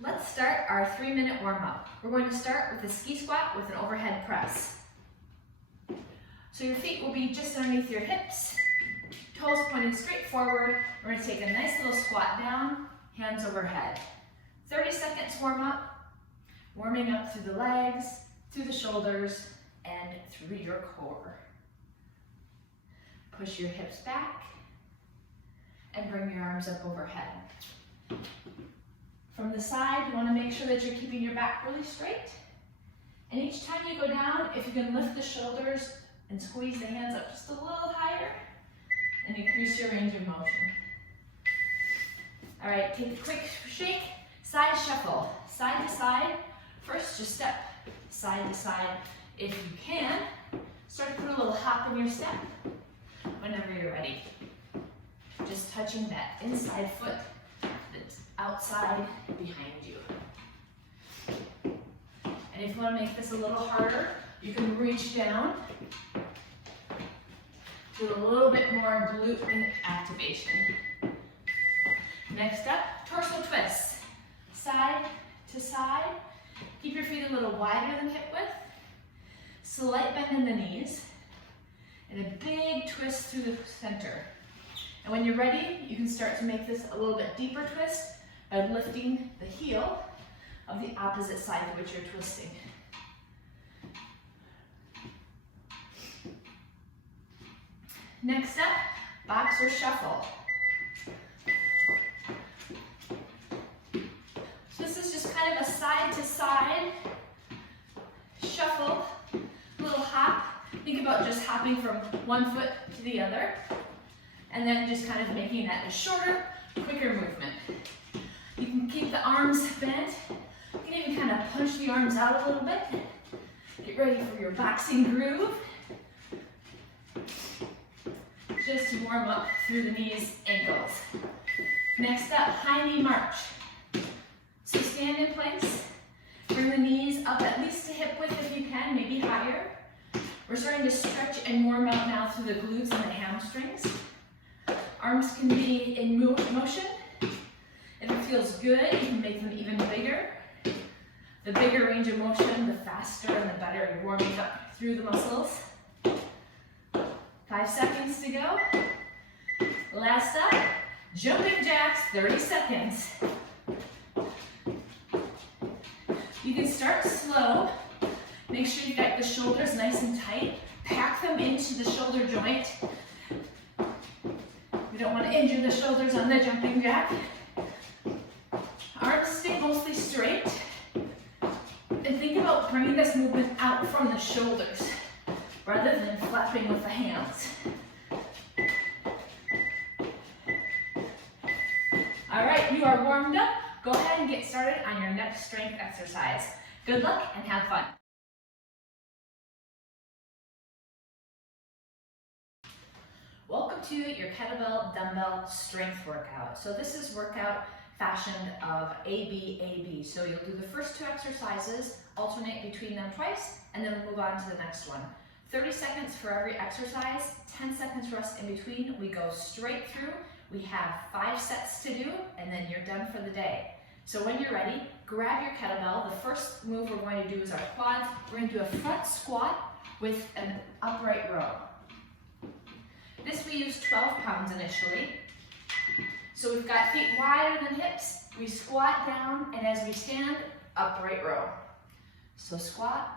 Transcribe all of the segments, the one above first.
Let's start our 3-minute warm-up. We're going to start with a ski squat with an overhead press. So your feet will be just underneath your hips, toes pointing straight forward. We're going to take a nice little squat down, hands overhead. 30 seconds warm up, warming up through the legs, through the shoulders, and through your core. Push your hips back and bring your arms up overhead. From the side, you want to make sure that you're keeping your back really straight. And each time you go down, if you can lift the shoulders and squeeze the hands up just a little higher and increase your range of motion. All right, take a quick shake, side shuffle, side to side. First, just step side to side. If you can, start to put a little hop in your step whenever you're ready. Just touching that inside foot that's outside behind you. And if you want to make this a little harder, you can reach down. Do a little bit more glute activation. Next up, torso twists. Side to side. Keep your feet a little wider than hip width. Slight bend in the knees. And a big twist through the center. And when you're ready, you can start to make this a little bit deeper twist by lifting the heel of the opposite side to which you're twisting. Next up, boxer shuffle. So this is just kind of a side to side shuffle, little hop. Think about just hopping from one foot to the other, and then just kind of making that a shorter, quicker movement. You can keep the arms bent. You can even kind of punch the arms out a little bit. Get ready for your boxing groove. Just to warm up through the knees, ankles. Next up, high knee march. So stand in place. Bring the knees up at least to hip width if you can, maybe higher. We're starting to stretch and warm up now through the glutes and the hamstrings. Arms can be in motion. If it feels good, you can make them even bigger. The bigger range of motion, the faster and the better you're warming up through the muscles. 5 seconds to go. Last up, jumping jacks, 30 seconds. You can start slow. Make sure you've got the shoulders nice and tight. Pack them into the shoulder joint. We don't want to injure the shoulders on the jumping jack. Arms stay mostly straight. And think about bringing this movement out from the shoulders rather than flapping with the hands. All right, you are warmed up. Go ahead and get started on your next strength exercise. Good luck and have fun. Welcome to your kettlebell dumbbell strength workout. So this is workout fashioned of AB. So you'll do the first 2 exercises, alternate between them twice, and then we'll move on to the next one. 30 seconds for every exercise, 10 seconds rest in between. We go straight through. We have 5 sets to do, and then you're done for the day. So when you're ready, grab your kettlebell. The first move we're going to do is our quads. We're going to do a front squat with an upright row. This we use 12 pounds initially. So we've got feet wider than hips. We squat down, and as we stand, upright row. So squat,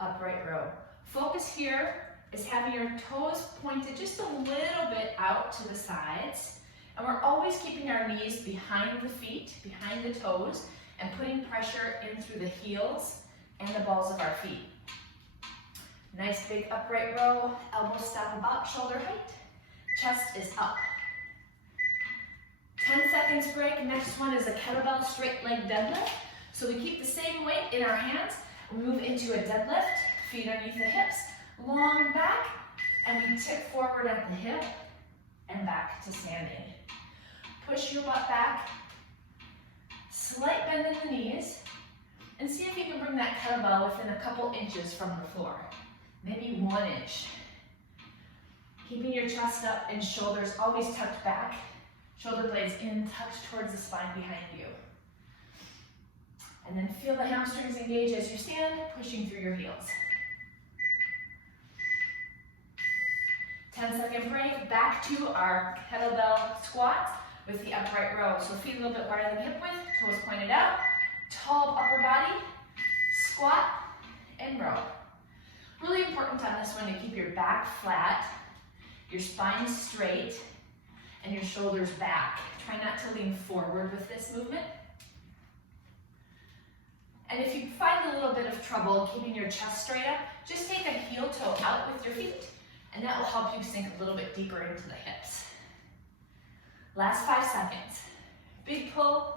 upright row. Focus here is having your toes pointed just a little bit out to the sides. And we're always keeping our knees behind the feet, behind the toes, and putting pressure in through the heels and the balls of our feet. Nice big upright row, elbows stop about shoulder height, chest is up. 10 seconds break. Next one is a kettlebell straight leg deadlift. So we keep the same weight in our hands. We move into a deadlift, feet underneath the hips, long back, and we tip forward at the hip and back to standing. Push your butt back, slight bend in the knees, and see if you can bring that kettlebell within a couple inches from the floor, maybe 1 inch. Keeping your chest up and shoulders always tucked back. Shoulder blades in, tucked towards the spine behind you. And then feel the hamstrings engage as you stand, pushing through your heels. 10-second break, back to our kettlebell squat with the upright row. So feet a little bit wider than hip width, toes pointed out, tall upper body, squat, and row. Really important on this one to keep your back flat, your spine straight, and your shoulders back. Try not to lean forward with this movement. And if you find a little bit of trouble keeping your chest straight up, just take a heel toe out with your feet, and that will help you sink a little bit deeper into the hips. Last 5 seconds. Big pull.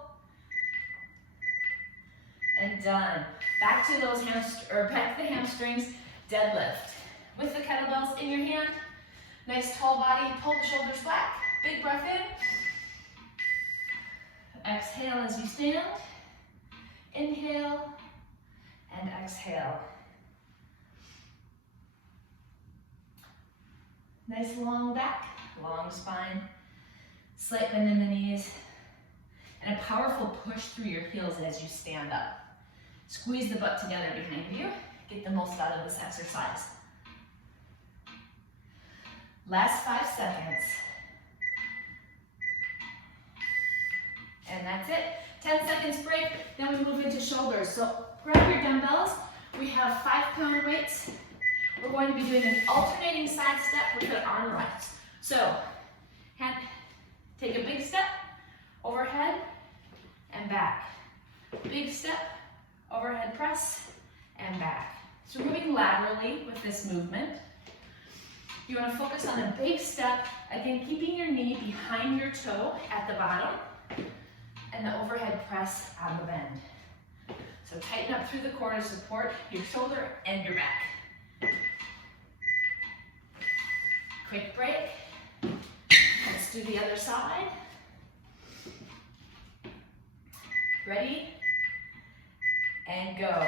And done. Back to those back to the hamstrings, deadlift. With the kettlebells in your hand, nice tall body, pull the shoulders back, big breath in. Exhale as you stand. Inhale and exhale. Nice long back, long spine, slight bend in the knees, and a powerful push through your heels as you stand up. Squeeze the butt together behind you. Get the most out of this exercise. Last 5 seconds. And that's it. 10 seconds break, then we move into shoulders. So grab your dumbbells. We have 5-pound weights. We're going to be doing an alternating side step with the arm rest. So take a big step, overhead, and back. Big step, overhead press, and back. So we're moving laterally with this movement. You want to focus on a big step, again keeping your knee behind your toe at the bottom, and the overhead press on the bend. So tighten up through the core to support your shoulder and your back. Quick break. Let's do the other side. Ready? And go.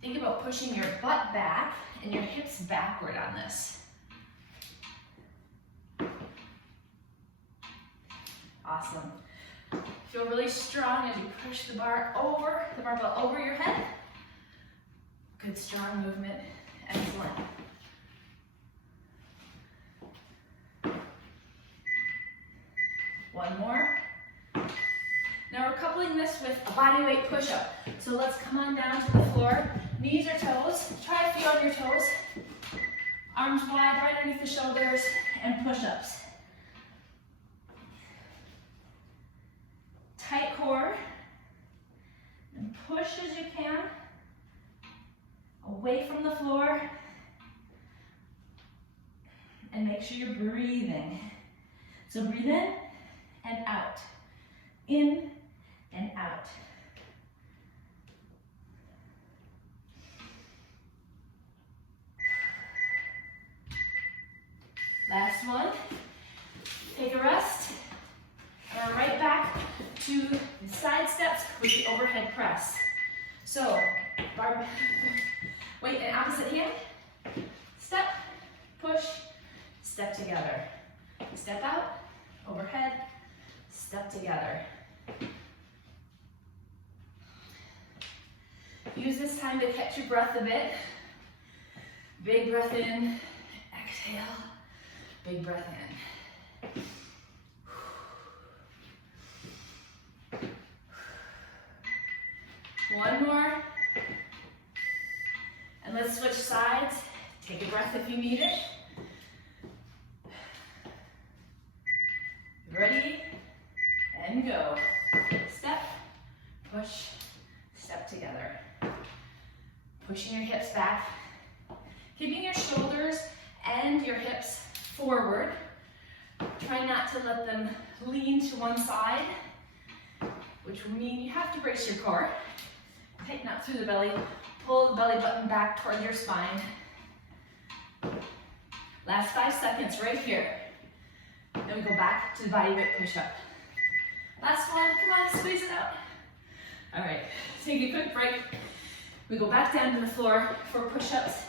Think about pushing your butt back and your hips backward on this. Awesome. Feel really strong as you push the barbell over your head. Good strong movement. Excellent. One more. Now we're coupling this with a body weight push-up. So let's come on down to the floor. Knees or toes. Try a few on your toes. Arms wide, right underneath the shoulders, and push-ups. Tight core. And push as you can. Away from the floor. And make sure you're breathing. So breathe in and out. In and out. Last one. Take a rest. And right back to the side steps with the overhead press. So, weight in opposite hand. Step, push, step together. Step out, overhead, step together. Use this time to catch your breath a bit. Big breath in, exhale, big breath in. One more. And let's switch sides. Take a breath if you need it. Ready? And go. Step, push, step together. Pushing your hips back. Keeping your shoulders and your hips forward. Try not to let them lean to one side, which will mean you have to brace your core. Tighten up through the belly. Pull the belly button back toward your spine. Last 5 seconds right here. Then we go back to the body weight push-up. Last one, come on, squeeze it out. All right, take a quick break. We go back down to the floor for push-ups.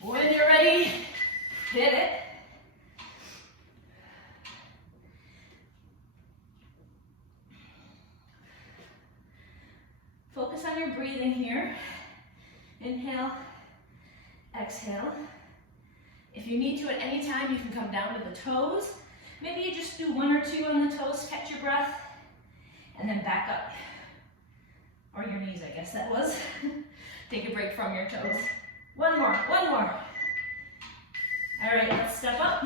When you're ready, hit it. Focus on your breathing here. Inhale, exhale. If you need to at any time, you can come down to the toes. Maybe you just do 1 or 2 on the toes, catch your breath, and then back up. Or your knees, I guess that was. Take a break from your toes. One more, one more. All right, let's step up.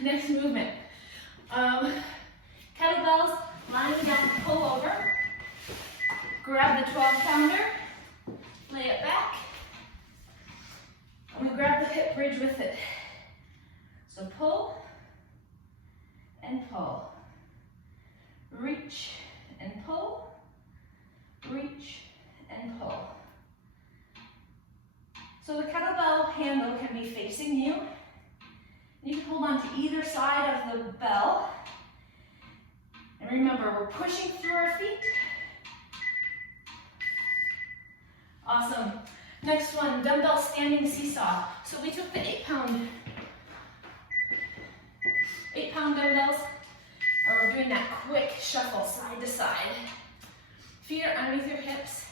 Next movement. Kettlebells, lying down, pull over. Grab the 12-pounder, lay it back. I'm going to grab the hip bridge with it. So pull and pull. Reach and pull. Reach and pull. So the kettlebell handle can be facing you. You can hold on to either side of the bell. And remember, we're pushing through our feet. Awesome. Next one, dumbbell standing seesaw. So we took the 8-pound dumbbells, and we're doing that quick shuffle side to side. Feet are underneath your hips.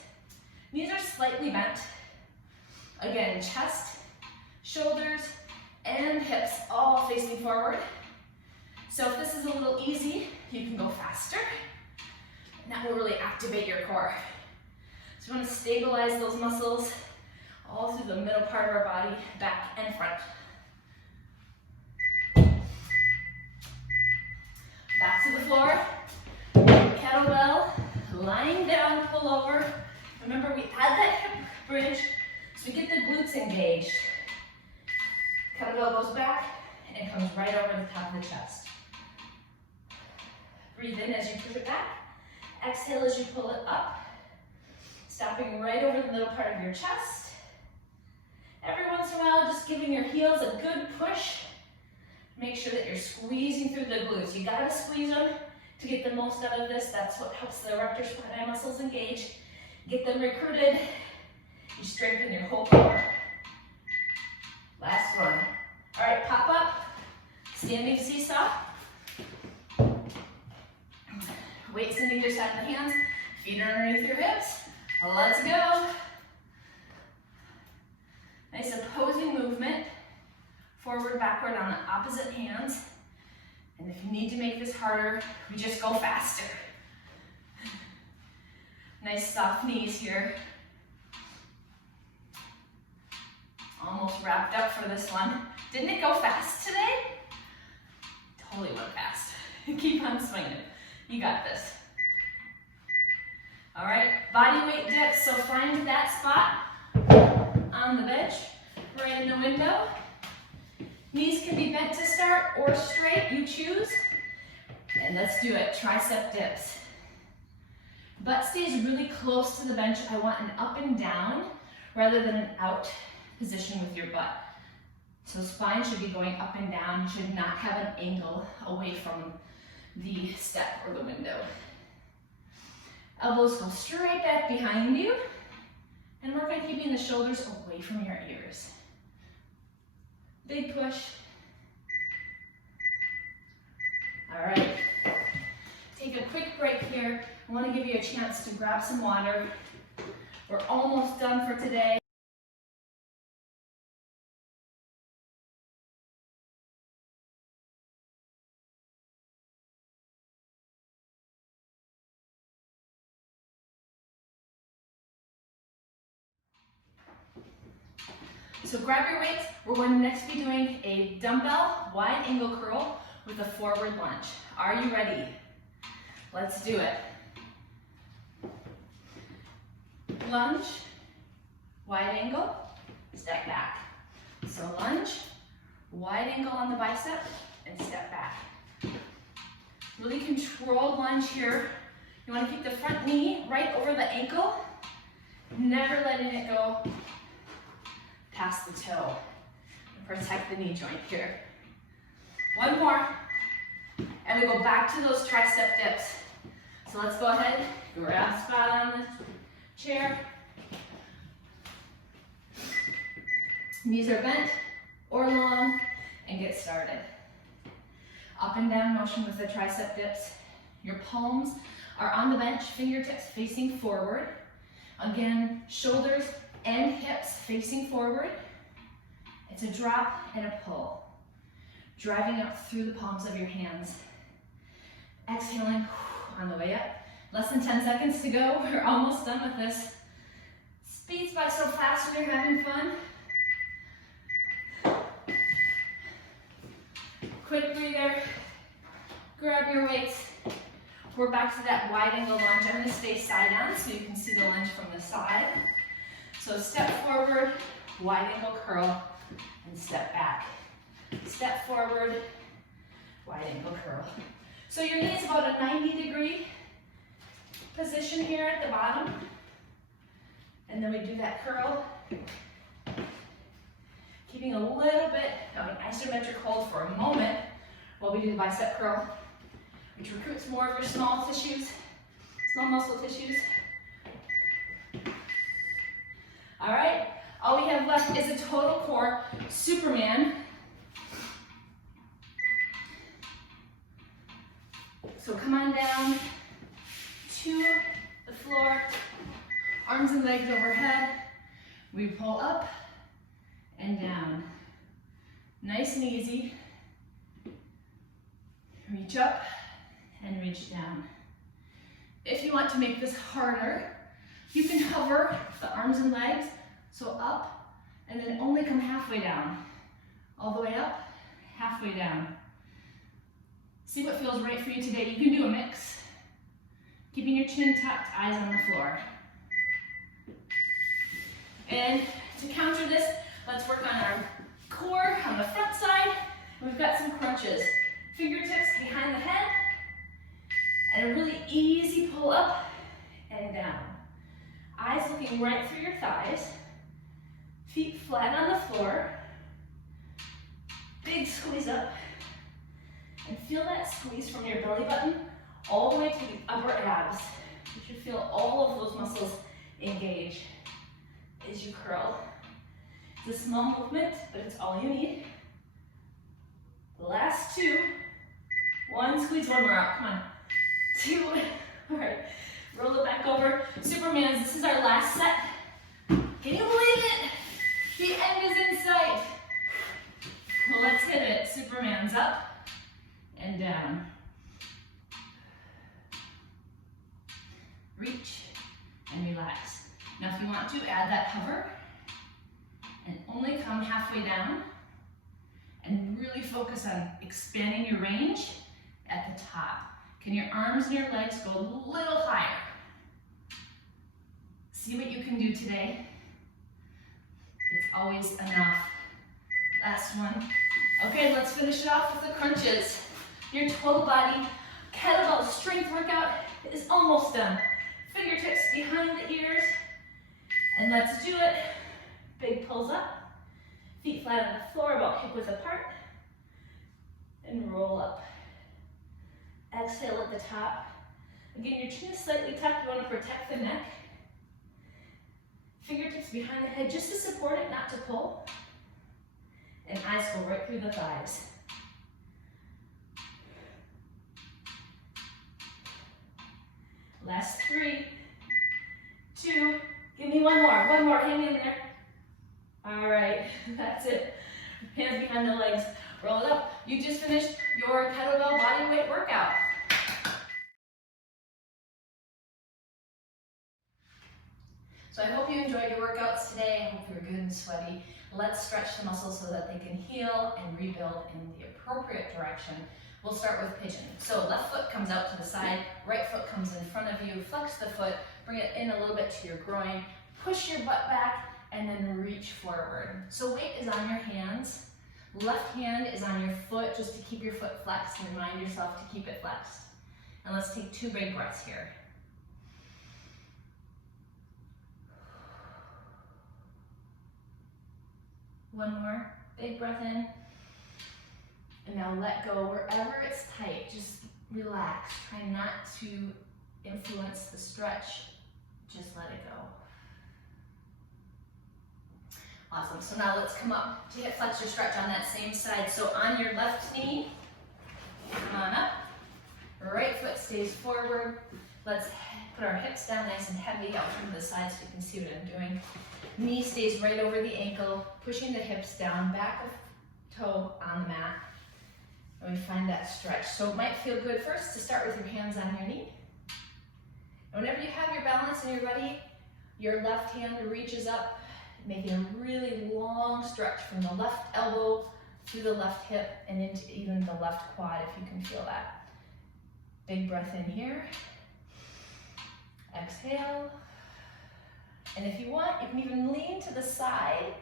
Knees are slightly bent. Again, chest, shoulders, and hips all facing forward. So if this is a little easy, you can go faster. And that will really activate your core. So we want to stabilize those muscles all through the middle part of our body, back and front. Back to the floor. Kettlebell, lying down, pull over. Remember, we add that hip bridge so we get the glutes engaged. Kettlebell goes back and comes right over the top of the chest. Breathe in as you push it back. Exhale as you pull it up. Stopping right over the middle part of your chest. Every once in a while, just giving your heels a good push. Make sure that you're squeezing through the glutes. You gotta squeeze them to get the most out of this. That's what helps the erector spinae muscles engage. Get them recruited. You strengthen your whole core. Last one. All right, pop up, standing seesaw. Weights on either side of the hands, feet are underneath your hips. Let's go. Nice opposing movement, forward, backward on the opposite hands. And if you need to make this harder, we just go faster. Nice soft knees here. Almost wrapped up for this one. Didn't it go fast today? Totally went fast. Keep on swinging. You got this. All right, body weight dips. So find that spot on the bench, right in the window. Knees can be bent to start or straight, you choose. And let's do it, tricep dips. Butt stays really close to the bench. I want an up and down rather than an out position with your butt. So spine should be going up and down. You should not have an angle away from the step or the window. Elbows go straight back behind you. And work on keeping the shoulders away from your ears. Big push. All right. Take a quick break here. I want to give you a chance to grab some water. We're almost done for today. So grab your weights. We're going to next be doing a dumbbell wide angle curl with a forward lunge. Are you ready? Let's do it. Lunge, wide angle, step back. So lunge, wide angle on the bicep, and step back. Really controlled lunge here. You want to keep the front knee right over the ankle, never letting it go past the toe. Protect the knee joint here. One more. And we go back to those tricep dips. So let's go ahead, grab spot on the chair. Knees are bent or long, and get started. Up and down motion with the tricep dips. Your palms are on the bench, fingertips facing forward. Again, shoulders and hips facing forward. It's a drop and a pull. Driving up through the palms of your hands. Exhaling on the way up. Less than 10 seconds to go. We're almost done with this. Speeds by so fast when you're having fun. Quick breather. Grab your weights. We're back to that wide angle lunge. I'm going to stay side on so you can see the lunge from the side. So step forward, wide angle curl, and step back. Step forward, wide angle curl. So your knee is about a 90-degree position here at the bottom. And then we do that curl. Keeping a little bit of an isometric hold for a moment while we do the bicep curl, which recruits more of your small tissues, small muscle tissues. All right, all we have left is a total core Superman. So come on down to the floor, arms and legs overhead. We pull up and down. Nice and easy. Reach up and reach down. If you want to make this harder, you can hover the arms and legs, so up, and then only come halfway down. All the way up, halfway down. See what feels right for you today. You can do a mix. Keeping your chin tucked, eyes on the floor. And to counter this, let's work on our core on the front side. We've got some crunches. Fingertips behind the head. And a really easy pull up and down. Eyes looking right through your thighs. Feet flat on the floor. Big squeeze up. And feel that squeeze from your belly button all the way to the upper abs. You should feel all of those muscles engage as you curl. It's a small movement, but it's all you need. The last two. One, squeeze one more out, come on. Two, all right. Roll it back over. Supermans, this is our last set. Can you believe it? The end is in sight. Well, let's hit it. Superman's up and down. Reach and relax. Now if you want to, add that hover and only come halfway down and really focus on expanding your range at the top. Can your arms and your legs go a little higher? See what you can do today. It's always enough. Last one. Okay, let's finish it off with the crunches. Your total body kettlebell strength workout is almost done. Fingertips behind the ears. And let's do it. Big pulls up. Feet flat on the floor, about hip width apart. And roll up. Exhale at the top. Again, your chin is slightly tucked. You want to protect the neck. Fingertips behind the head just to support it, not to pull. And eyes go right through the thighs. Last 3, 2, give me one more, hang in there. All right, that's it. Hands behind the legs, roll it up. You just finished your kettlebell body weight workout. So I hope you enjoyed your workouts today. I hope you're good and sweaty. Let's stretch the muscles so that they can heal and rebuild in the appropriate direction. We'll start with pigeon. So left foot comes out to the side, right foot comes in front of you, flex the foot, bring it in a little bit to your groin, push your butt back, and then reach forward. So weight is on your hands. Left hand is on your foot just to keep your foot flexed and remind yourself to keep it flexed. And let's take 2 big breaths here. One more, big breath in. And now let go wherever it's tight, just relax. Try not to influence the stretch, just let it go. Awesome, so now let's come up to hip flexor stretch on that same side. So on your left knee, come on up. Right foot stays forward. Let's put our hips down nice and heavy. I'll turn to the side so you can see what I'm doing. Knee stays right over the ankle, pushing the hips down, back of toe on the mat. And we find that stretch. So it might feel good first to start with your hands on your knee. And whenever you have your balance and you're ready, your left hand reaches up, making a really long stretch from the left elbow through the left hip and into even the left quad if you can feel that. Big breath in here. Exhale. And if you want, you can even lean to the side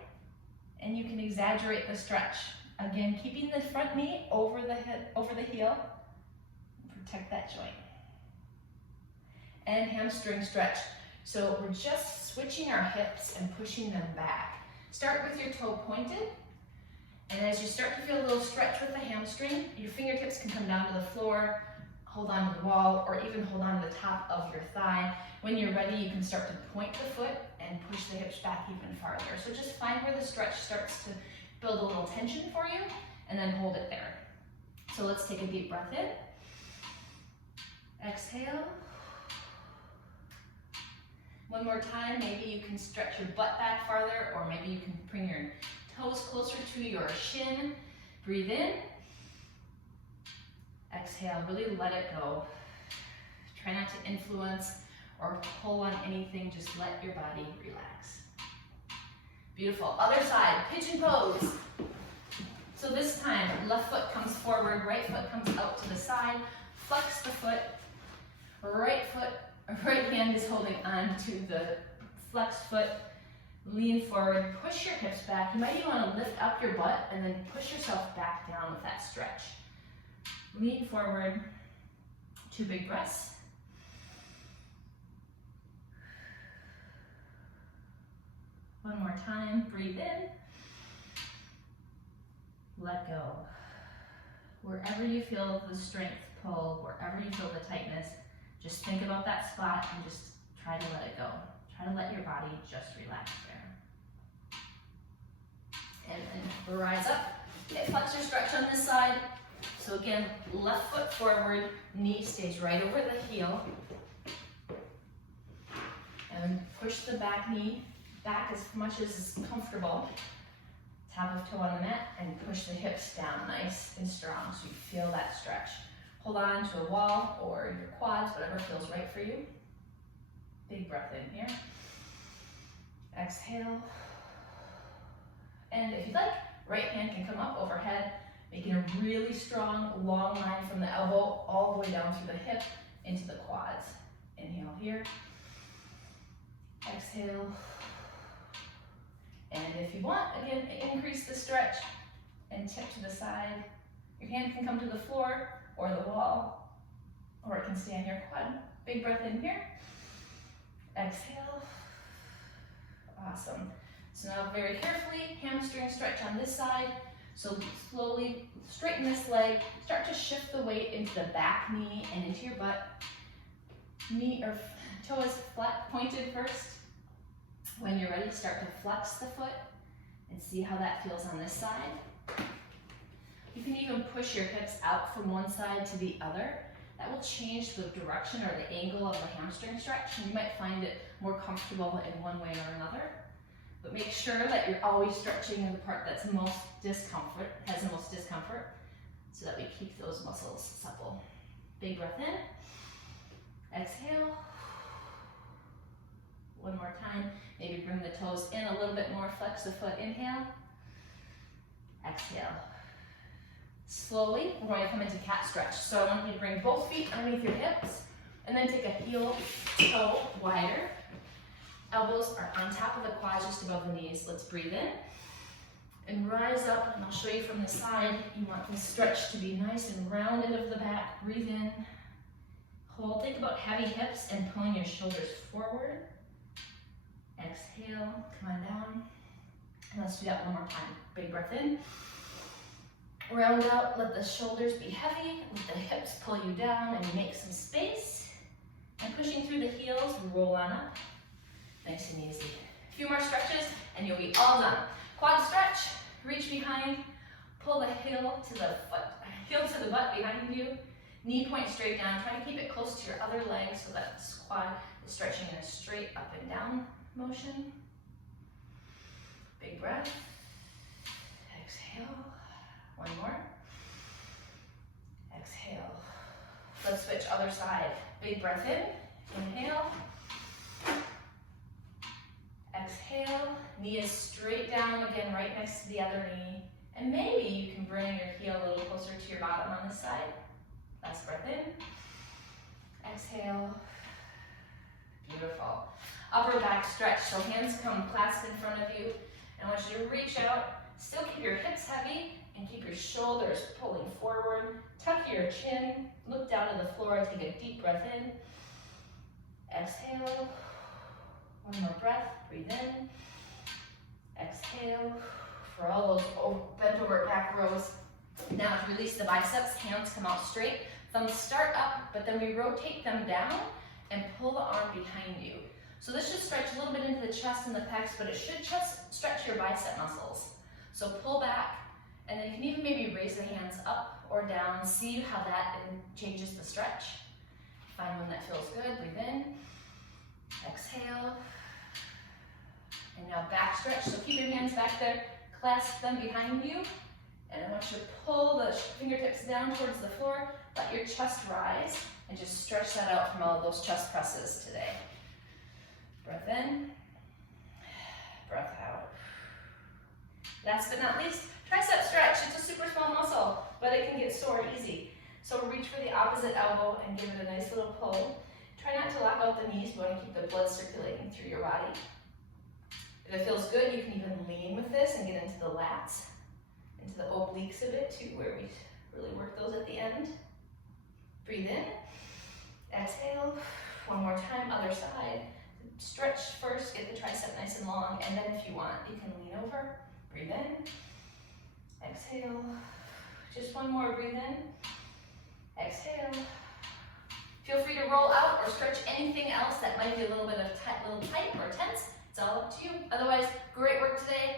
and you can exaggerate the stretch. Again, keeping the front knee over the hip, over the heel. Protect that joint. And hamstring stretch. So we're just switching our hips and pushing them back. Start with your toe pointed. And as you start to feel a little stretch with the hamstring, your fingertips can come down to the floor, hold on to the wall, or even hold on to the top of your thigh. When you're ready, you can start to point the foot and push the hips back even farther. So just find where the stretch starts to build a little tension for you, and then hold it there. So let's take a deep breath in. Exhale. One more time, maybe you can stretch your butt back farther, or maybe you can bring your toes closer to your shin. Breathe in. Exhale, really let it go. Try not to influence or pull on anything, just let your body relax. Beautiful. Other side, pigeon pose. So this time, left foot comes forward, right foot comes out to the side. Flex the foot, right hand is holding on to the flexed foot. Lean forward, push your hips back. You might even want to lift up your butt and then push yourself back down with that stretch. Lean forward, 2 big breaths. One more time, breathe in. Let go. Wherever you feel the strength pull, wherever you feel the tightness, just think about that spot and just try to let it go. Try to let your body just relax there. And then rise up, hip flexor stretch on this side. So again, left foot forward, knee stays right over the heel. And push the back knee back as much as is comfortable. Top of toe on the mat, and push the hips down nice and strong so you feel that stretch. Hold on to a wall or your quads, whatever feels right for you. Big breath in here. Exhale. And if you'd like, right hand can come up overhead, making a really strong, long line from the elbow all the way down through the hip into the quads. Inhale here. Exhale. And if you want, again, increase the stretch and tip to the side. Your hand can come to the floor or the wall, or it can stay on your quad. Big breath in here. Exhale. Awesome. So now very carefully, hamstring stretch on this side. So slowly straighten this leg. Start to shift the weight into the back knee and into your butt. Knee or toe is flat pointed first. When you're ready, start to flex the foot and see how that feels on this side. You can even push your hips out from one side to the other. That will change the direction or the angle of the hamstring stretch, and you might find it more comfortable in one way or another. But make sure that you're always stretching in the part that's most discomfort, has the most discomfort, so that we keep those muscles supple. Big breath in. Exhale. One more time. Maybe bring the toes in a little bit more. Flex the foot. Inhale. Exhale. Slowly, we're going to come into cat stretch. So I want you to bring both feet underneath your hips, and then take a heel toe wider. Elbows are on top of the quads, just above the knees. Let's breathe in and rise up, and I'll show you from the side. You want the stretch to be nice and rounded of the back. Breathe in, hold. Think about heavy hips and pulling your shoulders forward. Exhale, come on down. And let's do that one more time. Big breath in. Round out, let the shoulders be heavy, let the hips pull you down and make some space. And pushing through the heels, roll on up. Nice and easy. A few more stretches and you'll be all done. Quad stretch, reach behind, pull the heel to the butt behind you. Knee point straight down. Try to keep it close to your other leg so that the quad is stretching in a straight up and down motion. Big breath. Exhale. One more. Exhale. Let's switch other side. Big breath in. Inhale. Exhale. Knee is straight down again, right next to the other knee. And maybe you can bring your heel a little closer to your bottom on this side. Last breath in. Exhale. Beautiful. Upper back stretch. So hands come clasped in front of you. And I want you to reach out. Still keep your hips heavy and keep your shoulders pulling forward. Tuck your chin. Look down to the floor. Take a deep breath in. Exhale. One more breath. Breathe in. Exhale. For all those bent over back rows. Now to release the biceps, hands come out straight. Thumbs start up, but then we rotate them down and pull the arm behind you. So this should stretch a little bit into the chest and the pecs, but it should just stretch your bicep muscles. So pull back, and then you can even maybe raise the hands up or down. See how that changes the stretch. Find one that feels good. Breathe in. Exhale. And now back stretch. So keep your hands back there. Clasp them behind you. And I want you to pull the fingertips down towards the floor. Let your chest rise. And just stretch that out from all of those chest presses today. Breath in. Breath out. Last but not least, tricep stretch. It's a super small muscle, but it can get sore easy. So reach for the opposite elbow and give it a nice little pull. Try not to lock out the knees. You want to keep the blood circulating through your body. If it feels good, you can even lean with this and get into the lats, into the obliques a bit too, where we really work those at the end. Breathe in. Exhale. One more time, other side. Stretch first, get the tricep nice and long, and then if you want, you can lean over. Breathe in. Exhale. Just one more, breathe in. Exhale. Feel free to roll out or stretch anything else that might be a little bit of little tight or tense. It's all up to you. Otherwise, great work today.